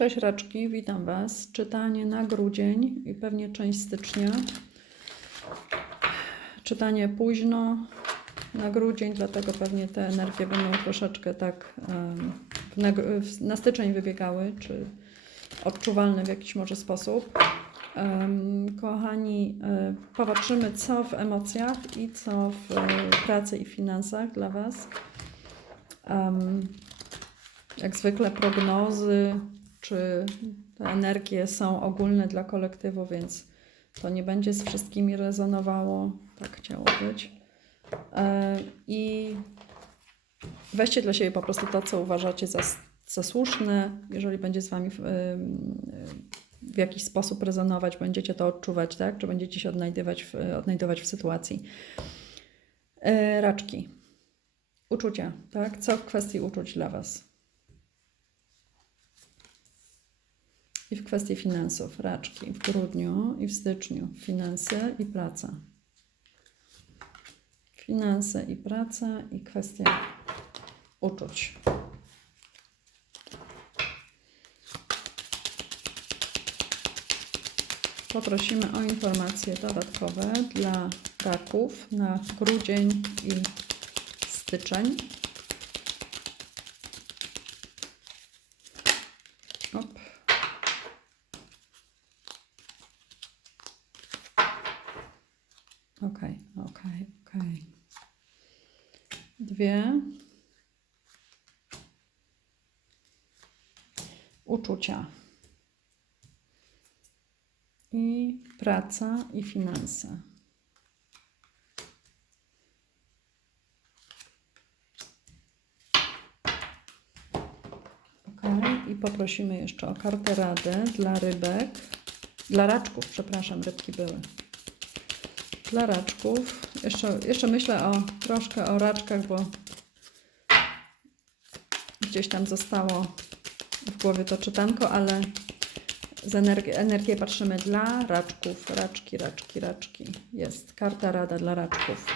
Cześć Raczki, witam Was. Czytanie na grudzień i pewnie część stycznia. Czytanie późno na grudzień, dlatego pewnie te energie będą troszeczkę tak na styczeń wybiegały, czy odczuwalne w jakiś może sposób. Kochani, e, popatrzymy co w emocjach i co w e, pracy i finansach dla Was. Jak zwykle prognozy czy te energie są ogólne dla kolektywu, więc to nie będzie z wszystkimi rezonowało. Tak chciało być. E, I weźcie dla siebie po prostu to, co uważacie za, za słuszne. Jeżeli będzie z Wami w, w jakiś sposób rezonować, będziecie to odczuwać, tak? Czy będziecie się odnajdywać w, odnajdować w sytuacji. E, Raczki. Uczucia, tak? Co w kwestii uczuć dla Was? I w kwestii finansów, raczki w grudniu i w styczniu, finanse i praca. Finanse i praca i kwestia uczuć. Poprosimy o informacje dodatkowe dla raków na grudzień i styczeń. Op. Okej, okej, okej. Dwie. Uczucia. I praca i finanse. I poprosimy jeszcze o kartę rady dla rybek. Dla raczków, przepraszam, rybki były dla raczków. Jeszcze, jeszcze myślę o troszkę o raczkach, bo gdzieś tam zostało w głowie to czytanko, ale z energii, energię patrzymy dla raczków. Raczki, raczki, raczki. Jest karta rada dla raczków.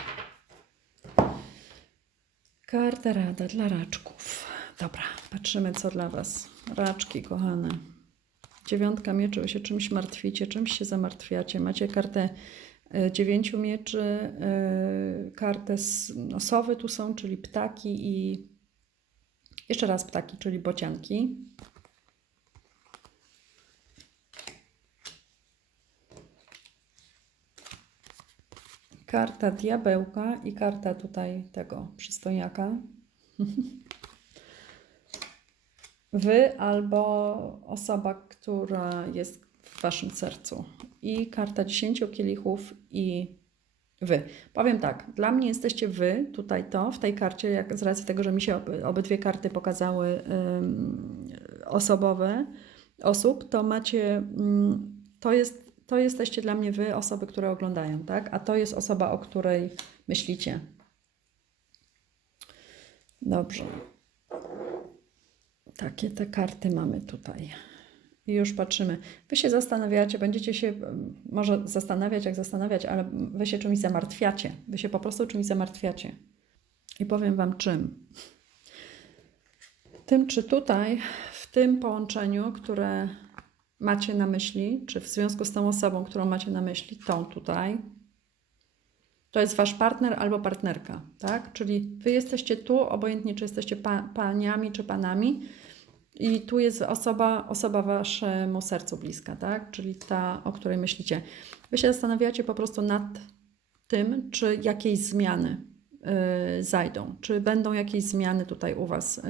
Karta rada dla raczków. Dobra, patrzymy co dla Was. Raczki, kochane. Dziewiątka mieczy, się czymś martwicie, czymś się zamartwiacie. Macie kartę dziewięciu mieczy, e, kartę no, tu są, czyli ptaki i jeszcze raz ptaki, czyli bocianki. Karta diabełka i karta tutaj tego przystojniaka. Wy albo osoba, która jest waszym sercu. I karta 10 kielichów i wy. Powiem tak, dla mnie jesteście wy, tutaj to, w tej karcie, jak z racji tego, że mi się ob, obydwie karty pokazały ym, osobowe osób, to macie, ym, to jest, to jesteście dla mnie wy, osoby, które oglądają, tak? A to jest osoba, o której myślicie. Dobrze. Takie te karty mamy tutaj. I już patrzymy. Wy się zastanawiacie, będziecie się em, może zastanawiać, jak zastanawiać, ale wy się czymś zamartwiacie. Wy się po prostu czymś zamartwiacie. I powiem Wam czym. Tym, czy tutaj, w tym połączeniu, które macie na myśli, czy w związku z tą osobą, którą macie na myśli, tą tutaj, to jest wasz partner albo partnerka, tak? Czyli wy jesteście tu, obojętnie czy jesteście pa, paniami czy panami, i tu jest osoba, osoba waszemu sercu bliska, tak? Czyli ta, o której myślicie. Wy się zastanawiacie po prostu nad tym, czy jakieś zmiany y, zajdą, czy będą jakieś zmiany tutaj u was y,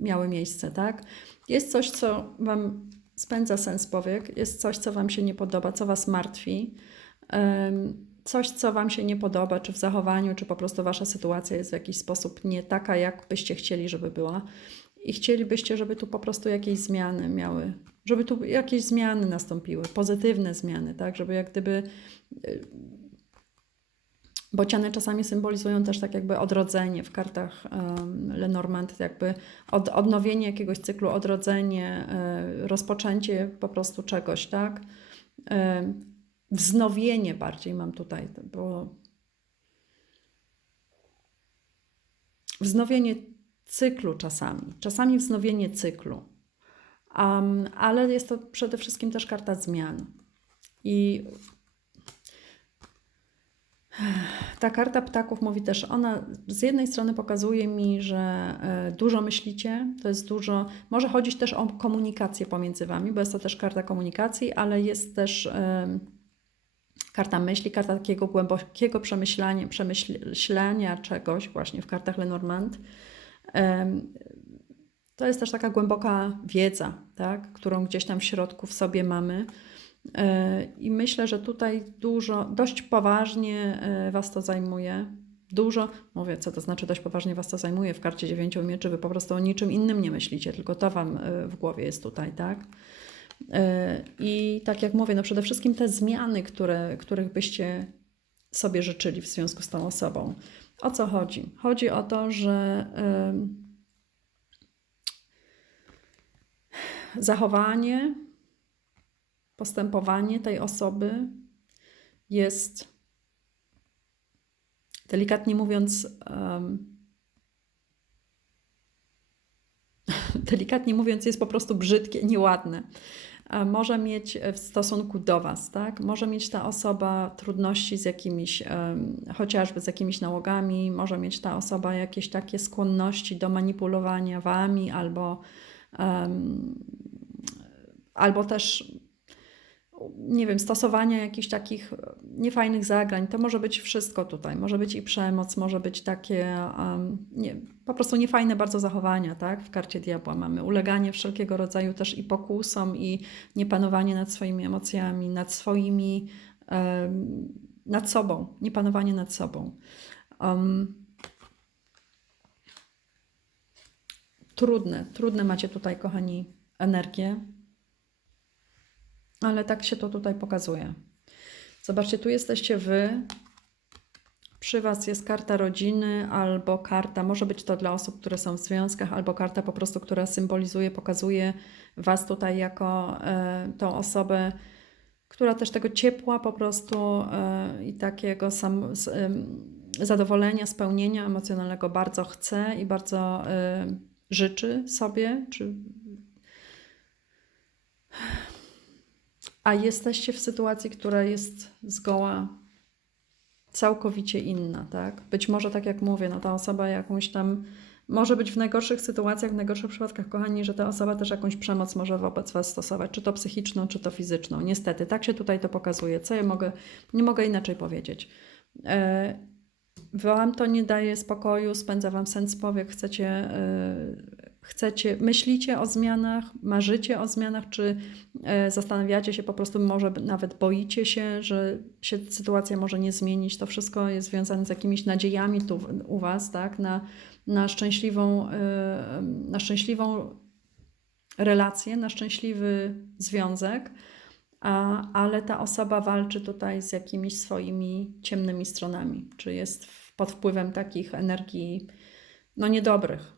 miały miejsce, tak? Jest coś, co wam spędza sens powiek, jest coś, co wam się nie podoba, co was martwi. Ym, coś, co Wam się nie podoba, czy w zachowaniu, czy po prostu Wasza sytuacja jest w jakiś sposób nie taka, jak byście chcieli, żeby była. I chcielibyście, żeby tu po prostu jakieś zmiany miały, żeby tu jakieś zmiany nastąpiły, pozytywne zmiany, tak, żeby jak gdyby. y, Bociany czasami symbolizują też tak jakby odrodzenie w kartach Lenormand, jakby od, odnowienie jakiegoś cyklu, odrodzenie, y, rozpoczęcie po prostu czegoś, tak? Wznowienie bardziej mam tutaj, bo wznowienie cyklu czasami, czasami wznowienie cyklu, Um, ale jest to przede wszystkim też karta zmian. I ta karta ptaków mówi też, ona z jednej strony pokazuje mi, że e, dużo myślicie, to jest dużo, może chodzić też o komunikację pomiędzy Wami, bo jest to też karta komunikacji, ale jest też karta myśli, karta takiego głębokiego przemyślania, przemyślenia czegoś właśnie w kartach Lenormand. To jest też taka głęboka wiedza, tak, którą gdzieś tam w środku w sobie mamy. E, I myślę, że tutaj dużo, dość poważnie e, Was to zajmuje. Dużo, mówię, co to znaczy dość poważnie Was to zajmuje w karcie dziewięciu mieczy, Wy po prostu o niczym innym nie myślicie, tylko to Wam e, w głowie jest tutaj, tak? I tak jak mówię, no przede wszystkim te zmiany, które, których byście sobie życzyli w związku z tą osobą. O co chodzi? Chodzi o to, że zachowanie, postępowanie tej osoby jest, delikatnie mówiąc, delikatnie mówiąc, jest po prostu brzydkie, nieładne. Może mieć w stosunku do Was, tak? Może mieć ta osoba trudności z jakimiś, chociażby z jakimiś nałogami, może mieć ta osoba jakieś takie skłonności do manipulowania Wami albo albo też nie wiem, stosowania jakichś takich niefajnych zagrań. To może być wszystko tutaj. Może być i przemoc, może być takie um, nie, po prostu niefajne bardzo zachowania, tak? W karcie diabła mamy uleganie wszelkiego rodzaju też i pokusom, i niepanowanie nad swoimi emocjami, nad swoimi, um, nad sobą, niepanowanie nad sobą. Um, trudne, trudne macie tutaj, kochani, energię ale tak się to tutaj pokazuje. Zobaczcie, tu jesteście Wy. Przy Was jest karta rodziny albo karta, może być to dla osób, które są w związkach, albo karta po prostu, która symbolizuje, pokazuje Was tutaj jako e, tą osobę, która też tego ciepła po prostu e, i takiego sam, e, zadowolenia, spełnienia emocjonalnego bardzo chce i bardzo e, życzy sobie, czy a jesteście w sytuacji, która jest zgoła całkowicie inna, tak? Być może, tak jak mówię, no ta osoba jakąś tam może być w najgorszych sytuacjach, w najgorszych przypadkach, kochani, że ta osoba też jakąś przemoc może wobec Was stosować, czy to psychiczną, czy to fizyczną. Niestety, tak się tutaj to pokazuje. Co ja mogę, nie mogę inaczej powiedzieć. E, wam to nie daje spokoju, spędza Wam sens powiek, chcecie e, chcecie, myślicie o zmianach, marzycie o zmianach, czy e, zastanawiacie się po prostu, może nawet boicie się, że się sytuacja może nie zmienić. To wszystko jest związane z jakimiś nadziejami tu u Was, tak? na, na, szczęśliwą, e, na szczęśliwą relację, na szczęśliwy związek. A, ale ta osoba walczy tutaj z jakimiś swoimi ciemnymi stronami, czy jest pod wpływem takich energii no niedobrych,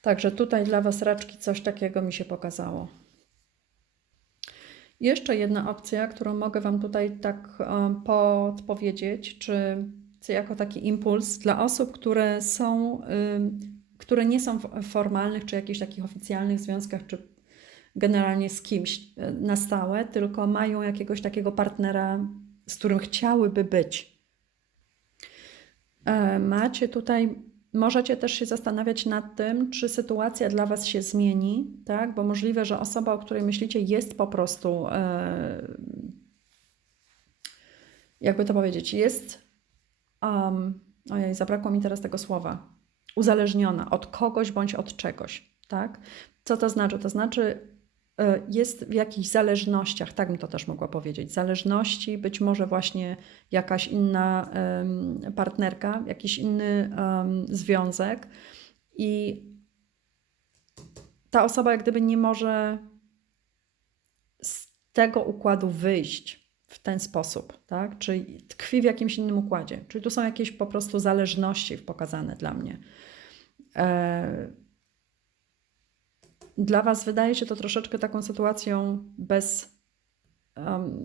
Także tutaj dla Was raczki coś takiego mi się pokazało. Jeszcze jedna opcja, którą mogę Wam tutaj tak um, podpowiedzieć, czy jako taki impuls dla osób, które są, które nie są w formalnych czy jakichś takich oficjalnych związkach, czy generalnie z kimś y, na stałe, tylko mają jakiegoś takiego partnera, z którym chciałyby być. E, macie tutaj Możecie też się zastanawiać nad tym, czy sytuacja dla Was się zmieni, tak? bo możliwe, że osoba, o której myślicie, jest po prostu, e, jakby to powiedzieć, jest, um, ojej, zabrakło mi teraz tego słowa, uzależniona od kogoś bądź od czegoś. Tak? Co to znaczy? To znaczy, jest w jakichś zależnościach, tak bym to też mogła powiedzieć, zależności, być może właśnie jakaś inna partnerka, jakiś inny związek i ta osoba jak gdyby nie może z tego układu wyjść w ten sposób, tak? Czyli tkwi w jakimś innym układzie. Czyli tu są jakieś po prostu zależności pokazane dla mnie. E, dla Was wydaje się to troszeczkę taką sytuacją bez, um,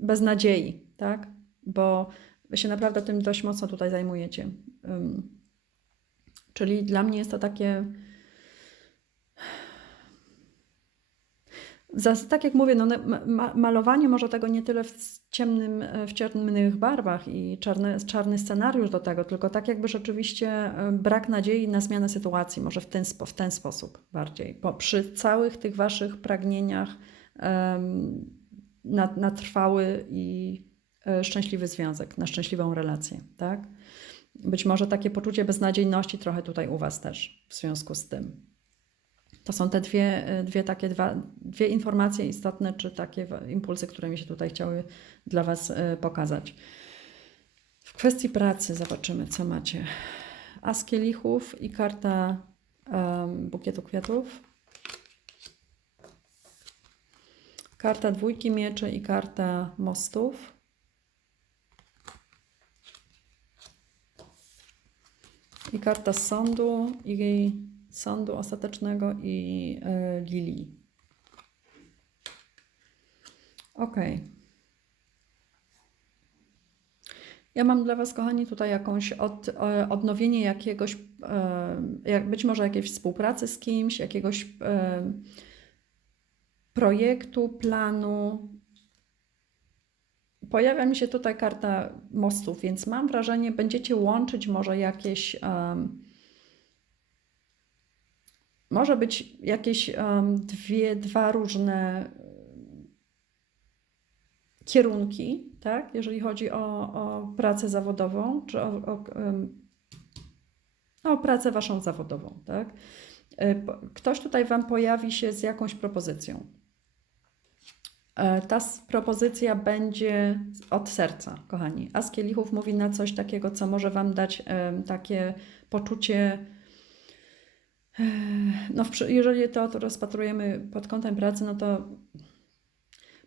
bez nadziei, tak? Bo Wy się naprawdę tym dość mocno tutaj zajmujecie. Um, czyli dla mnie jest to takie tak jak mówię, no, ma- ma- malowanie może tego nie tyle w ciemnym, e, w ciemnych barwach i czarny, czarny scenariusz do tego, tylko tak jakby rzeczywiście e, brak nadziei na zmianę sytuacji, może w ten, w ten sposób bardziej. Bo przy całych tych waszych pragnieniach em, na, na trwały i e, szczęśliwy związek, na szczęśliwą relację, tak? Być może takie poczucie beznadziejności trochę tutaj u was też w związku z tym. To są te dwie, e, dwie takie dwa, dwie informacje istotne, czy takie impulsy, które mi się tutaj chciały dla Was e, pokazać. W kwestii pracy zobaczymy, co macie. As kielichów i karta em, bukietu kwiatów. Karta dwójki mieczy i karta mostów. I karta sądu i sądu ostatecznego i y, lilii. Ok. Ja mam dla Was, kochani, tutaj jakąś od, e, odnowienie jakiegoś, e, być może jakiejś współpracy z kimś, jakiegoś e, projektu, planu. Pojawia mi się tutaj karta mostów, więc mam wrażenie, będziecie łączyć może jakieś. Może być jakieś dwie, dwa różne kierunki, tak? jeżeli chodzi o, o pracę zawodową, czy o, o, em, o pracę waszą zawodową. Tak? E, Ktoś tutaj Wam pojawi się z jakąś propozycją. E, Ta propozycja będzie od serca, kochani. A z kielichów mówi na coś takiego, co może Wam dać takie poczucie. No, jeżeli to, to rozpatrujemy pod kątem pracy, no to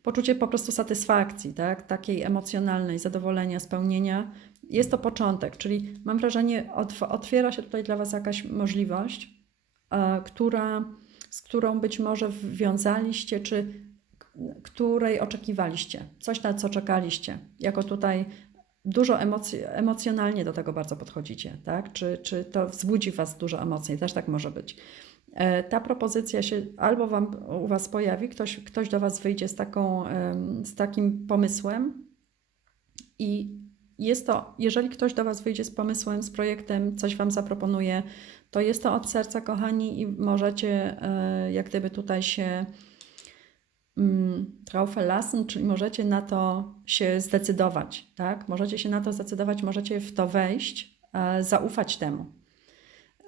poczucie po prostu satysfakcji, tak? takiej emocjonalnej, zadowolenia, spełnienia. Jest to początek, czyli mam wrażenie, otw- otwiera się tutaj dla Was jakaś możliwość, e, która, z którą być może wiązaliście, czy której oczekiwaliście, coś na co czekaliście. Jako tutaj dużo emocji, emocjonalnie do tego bardzo podchodzicie, tak? Czy, czy to wzbudzi Was dużo emocji, też tak może być. E, Ta propozycja się albo wam, u Was pojawi, ktoś, ktoś do Was wyjdzie z, taką, z takim pomysłem i jest to, jeżeli ktoś do Was wyjdzie z pomysłem, z projektem, coś Wam zaproponuje, to jest to od serca, kochani, i możecie e, jak gdyby tutaj się drauf verlassen, czyli możecie na to się zdecydować, tak? Możecie się na to zdecydować, możecie w to wejść, e, zaufać temu.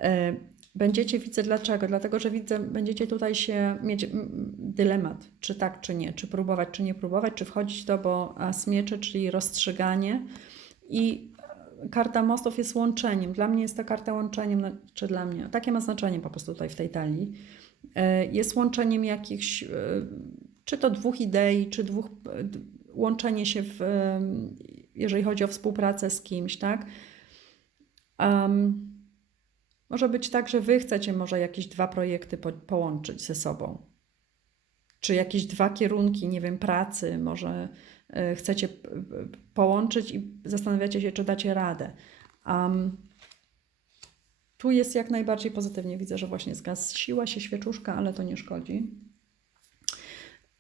E, Będziecie, widzę dlaczego, dlatego że widzę, będziecie tutaj się mieć mm, dylemat, czy tak, czy nie, czy próbować, czy nie próbować, czy wchodzić to, bo as mieczy, czyli rozstrzyganie i e, karta mostów jest łączeniem. Dla mnie jest ta karta łączeniem, no, czy dla mnie, takie ma znaczenie po prostu tutaj w tej talii. Jest łączeniem jakichś, czy to dwóch idei, czy dwóch, e, łączenie się w, e, jeżeli chodzi o współpracę z kimś, tak? Um, może być tak, że Wy chcecie może jakieś dwa projekty po, połączyć ze sobą. Czy jakieś dwa kierunki, nie wiem, pracy, może y, chcecie połączyć i zastanawiacie się, czy dacie radę. Um, tu jest jak najbardziej pozytywnie. Widzę, że właśnie zgasiła się świeczuszka, ale to nie szkodzi.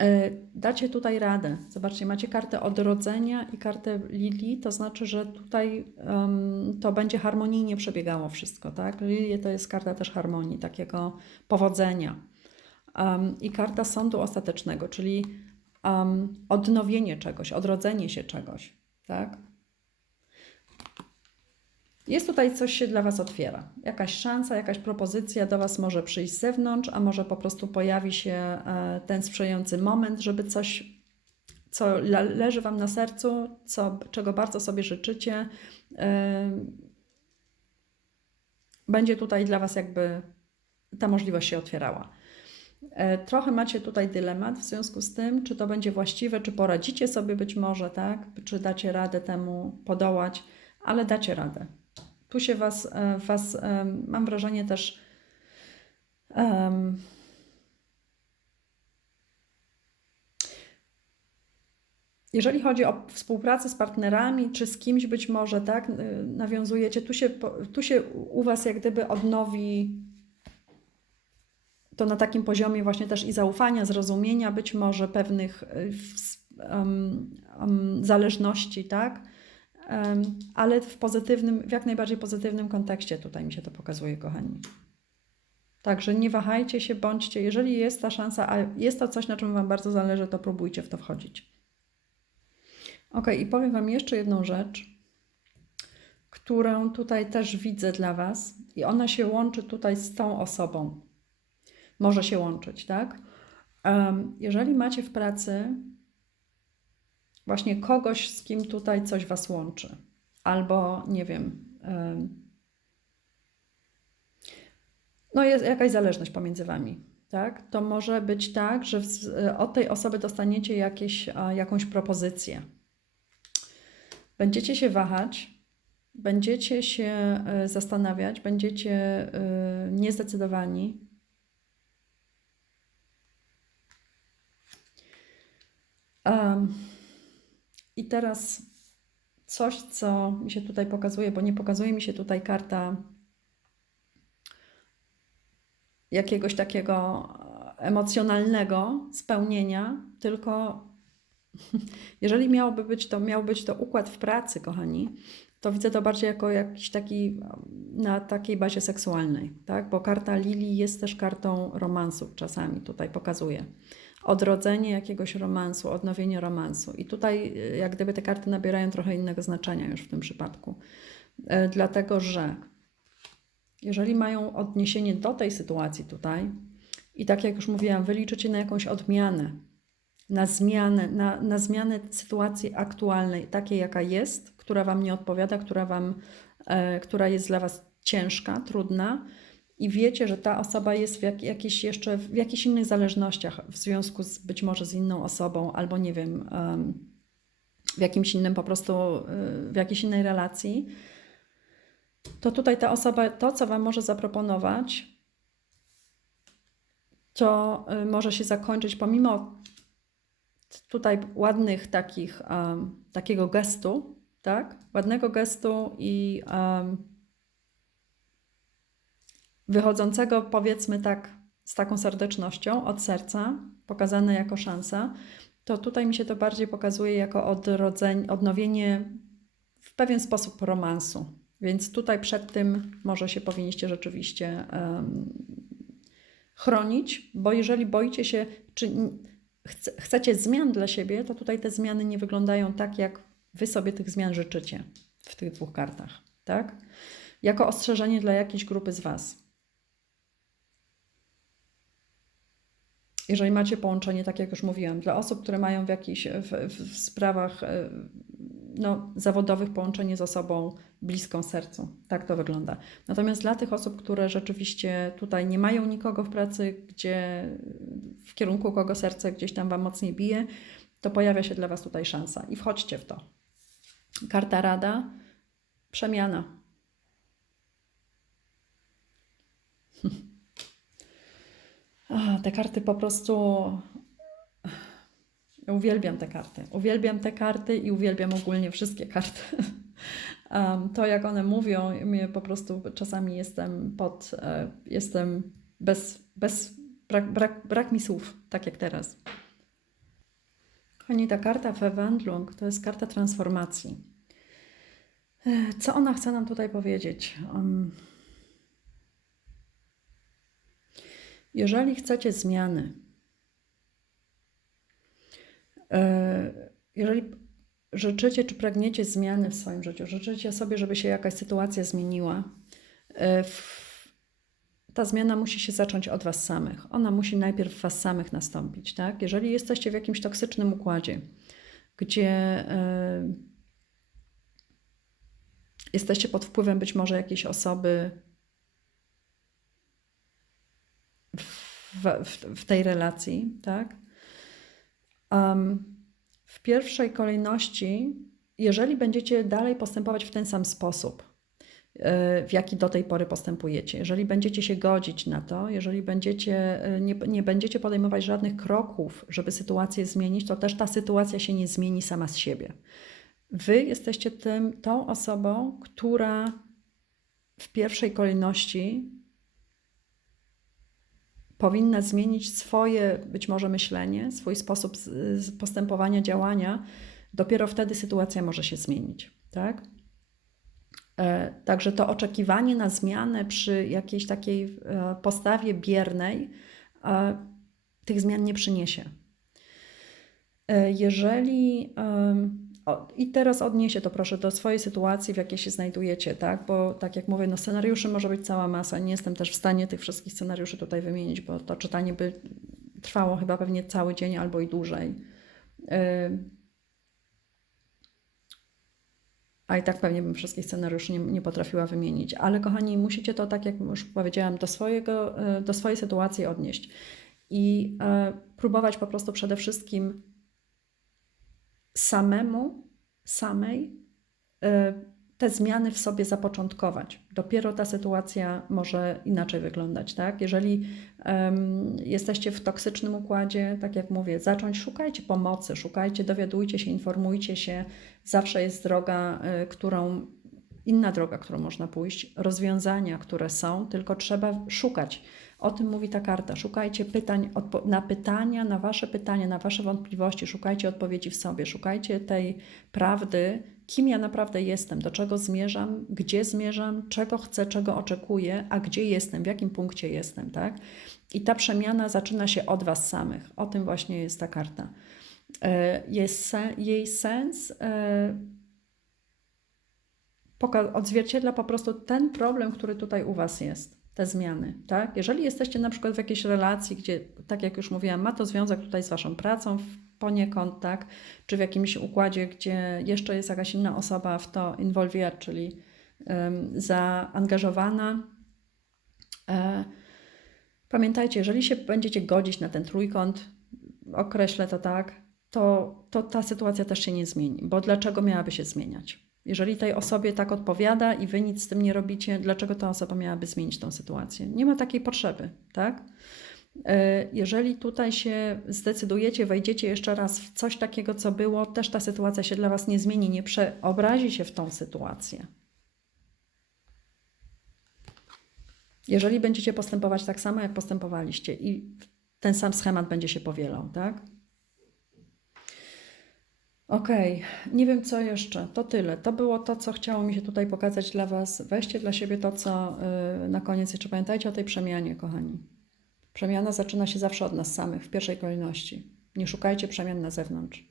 E, Dacie tutaj radę. Zobaczcie, macie kartę odrodzenia i kartę Lilii, to znaczy, że tutaj em, to będzie harmonijnie przebiegało wszystko, tak? Lilie to jest karta też harmonii, takiego powodzenia. Em, I karta sądu ostatecznego, czyli em, odnowienie czegoś, odrodzenie się czegoś, tak? Jest tutaj coś się dla Was otwiera. Jakaś szansa, jakaś propozycja do Was może przyjść z zewnątrz, a może po prostu pojawi się e, ten sprzyjający moment, żeby coś, co le- leży Wam na sercu, co, czego bardzo sobie życzycie, e, będzie tutaj dla Was jakby ta możliwość się otwierała. E, Trochę macie tutaj dylemat w związku z tym, czy to będzie właściwe, czy poradzicie sobie być może, tak? Czy dacie radę temu podołać, ale dacie radę. Tu się was, e, was em, mam wrażenie też em, jeżeli chodzi o współpracę z partnerami, czy z kimś być może, tak, y, nawiązujecie, tu się, tu się u was jak gdyby odnowi to na takim poziomie właśnie też i zaufania, zrozumienia, być może pewnych em, em, zależności, tak? Ale w pozytywnym, w jak najbardziej pozytywnym kontekście tutaj mi się to pokazuje, kochani. Także nie wahajcie się, bądźcie, jeżeli jest ta szansa, a jest to coś, na czym Wam bardzo zależy, to próbujcie w to wchodzić. Ok, i powiem Wam jeszcze jedną rzecz, którą tutaj też widzę dla Was, i ona się łączy tutaj z tą osobą. Może się łączyć, tak? Jeżeli macie w pracy właśnie kogoś, z kim tutaj coś Was łączy, albo nie wiem, em, no jest jakaś zależność pomiędzy Wami, tak? To może być tak, że od tej osoby dostaniecie jakieś, jakąś propozycję. Będziecie się wahać, będziecie się e, zastanawiać, będziecie e, niezdecydowani. Em, I teraz coś, co mi się tutaj pokazuje, bo nie pokazuje mi się tutaj karta jakiegoś takiego e, emocjonalnego spełnienia, tylko jeżeli miałoby być to, miał być to układ w pracy, kochani, to widzę to bardziej jako jakiś taki na takiej bazie seksualnej, tak? Bo karta Lilii jest też kartą romansu, czasami tutaj pokazuje. Odrodzenie jakiegoś romansu, odnowienie romansu. I tutaj y, jak gdyby te karty nabierają trochę innego znaczenia już w tym przypadku. E, Dlatego, że jeżeli mają odniesienie do tej sytuacji tutaj, i tak jak już mówiłam, wy liczycie na jakąś odmianę, na zmianę, na, na zmianę sytuacji aktualnej, takiej jaka jest, która Wam nie odpowiada, która, wam, e, która jest dla Was ciężka, trudna i wiecie, że ta osoba jest w jak, jeszcze w jakichś innych zależnościach w związku z być może z inną osobą, albo nie wiem, em, w jakimś innym po prostu, y, w jakiejś innej relacji, to tutaj ta osoba, to co Wam może zaproponować, to y, może się zakończyć pomimo tutaj ładnych takich, um, takiego gestu, tak? Ładnego gestu i um, wychodzącego powiedzmy tak z taką serdecznością od serca, pokazane jako szansa, to tutaj mi się to bardziej pokazuje jako odrodzenie, odnowienie w pewien sposób romansu. Więc tutaj przed tym może się powinniście rzeczywiście um, chronić, bo jeżeli boicie się, czy chce, chcecie zmian dla siebie, to tutaj te zmiany nie wyglądają tak, jak wy sobie tych zmian życzycie w tych dwóch kartach, tak? Jako ostrzeżenie dla jakiejś grupy z was. Jeżeli macie połączenie, tak jak już mówiłam, dla osób, które mają w jakichś w, w, sprawach e, no, zawodowych połączenie z osobą bliską sercu. Tak to wygląda. Natomiast dla tych osób, które rzeczywiście tutaj nie mają nikogo w pracy, gdzie w kierunku kogo serce gdzieś tam Wam mocniej bije, to pojawia się dla Was tutaj szansa i wchodźcie w to. Karta Rada, przemiana. A, te karty po prostu Uwielbiam te karty. Uwielbiam te karty i uwielbiam ogólnie wszystkie karty. To, jak one mówią, mnie po prostu czasami jestem pod, e, jestem bez, bez brak, brak, brak mi słów, tak jak teraz. Kochani, ta karta Verwandlung to jest karta transformacji. E, Co ona chce nam tutaj powiedzieć? Jeżeli chcecie zmiany, e, jeżeli życzycie czy pragniecie zmiany w swoim życiu, życzycie sobie, żeby się jakaś sytuacja zmieniła, e, ta zmiana musi się zacząć od Was samych. Ona musi najpierw w Was samych nastąpić. Tak? Jeżeli jesteście w jakimś toksycznym układzie, gdzie y, jesteście pod wpływem być może jakiejś osoby w, w, w tej relacji, tak? Um, w pierwszej kolejności, jeżeli będziecie dalej postępować w ten sam sposób, w jaki do tej pory postępujecie, jeżeli będziecie się godzić na to, jeżeli będziecie, nie, nie będziecie podejmować żadnych kroków, żeby sytuację zmienić, to też ta sytuacja się nie zmieni sama z siebie. Wy jesteście tym, tą osobą, która w pierwszej kolejności powinna zmienić swoje być może myślenie, swój sposób postępowania, działania, dopiero wtedy sytuacja może się zmienić, tak? E, Także to oczekiwanie na zmianę przy jakiejś takiej e, postawie biernej e, tych zmian nie przyniesie. Jeżeli i teraz odniesie to proszę do swojej sytuacji, w jakiej się znajdujecie, tak? Bo tak jak mówię, no scenariuszy może być cała masa. Nie jestem też w stanie tych wszystkich scenariuszy tutaj wymienić, bo to czytanie by trwało chyba pewnie cały dzień albo i dłużej. A i tak pewnie bym wszystkich scenariuszy nie, nie potrafiła wymienić. Ale kochani, musicie to, tak jak już powiedziałam, do, swojego, e, do swojej sytuacji odnieść. I e, próbować po prostu przede wszystkim samemu, samej e, te zmiany w sobie zapoczątkować. Dopiero ta sytuacja może inaczej wyglądać, tak? Jeżeli em, jesteście w toksycznym układzie, tak jak mówię, zacząć szukajcie pomocy, szukajcie, dowiadujcie się, informujcie się. Zawsze jest droga, y, którą inna droga, którą można pójść, rozwiązania, które są, tylko trzeba szukać. O tym mówi ta karta. Szukajcie pytań, na pytania, na Wasze pytania, na Wasze wątpliwości, szukajcie odpowiedzi w sobie, szukajcie tej prawdy, kim ja naprawdę jestem, do czego zmierzam, gdzie zmierzam, czego chcę, czego oczekuję, a gdzie jestem, w jakim punkcie jestem, tak? I ta przemiana zaczyna się od Was samych. O tym właśnie jest ta karta. E, Jest jej sens e, odzwierciedla po prostu ten problem, który tutaj u Was jest, te zmiany, tak? Jeżeli jesteście na przykład w jakiejś relacji, gdzie, tak jak już mówiłam, ma to związek tutaj z Waszą pracą poniekąd, tak? Czy w jakimś układzie, gdzie jeszcze jest jakaś inna osoba w to involviert, czyli em, zaangażowana, e, Pamiętajcie, jeżeli się będziecie godzić na ten trójkąt, określę to tak, to, to ta sytuacja też się nie zmieni. Bo dlaczego miałaby się zmieniać? Jeżeli tej osobie tak odpowiada i wy nic z tym nie robicie, dlaczego ta osoba miałaby zmienić tą sytuację? Nie ma takiej potrzeby, tak? E, Jeżeli tutaj się zdecydujecie, wejdziecie jeszcze raz w coś takiego, co było, też ta sytuacja się dla was nie zmieni, nie przeobrazi się w tą sytuację. Jeżeli będziecie postępować tak samo, jak postępowaliście i ten sam schemat będzie się powielał, tak? Okej, nie wiem co jeszcze. To tyle. To było to, co chciało mi się tutaj pokazać dla Was. Weźcie dla siebie to, co yy, na koniec jeszcze pamiętajcie o tej przemianie, kochani. Przemiana zaczyna się zawsze od nas samych, w pierwszej kolejności. Nie szukajcie przemian na zewnątrz.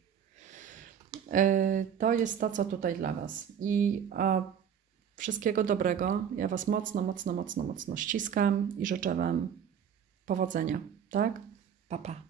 Yy, To jest to, co tutaj dla Was. I a, wszystkiego dobrego. Ja Was mocno, mocno, mocno, mocno ściskam i życzę Wam powodzenia. Tak? Pa, pa.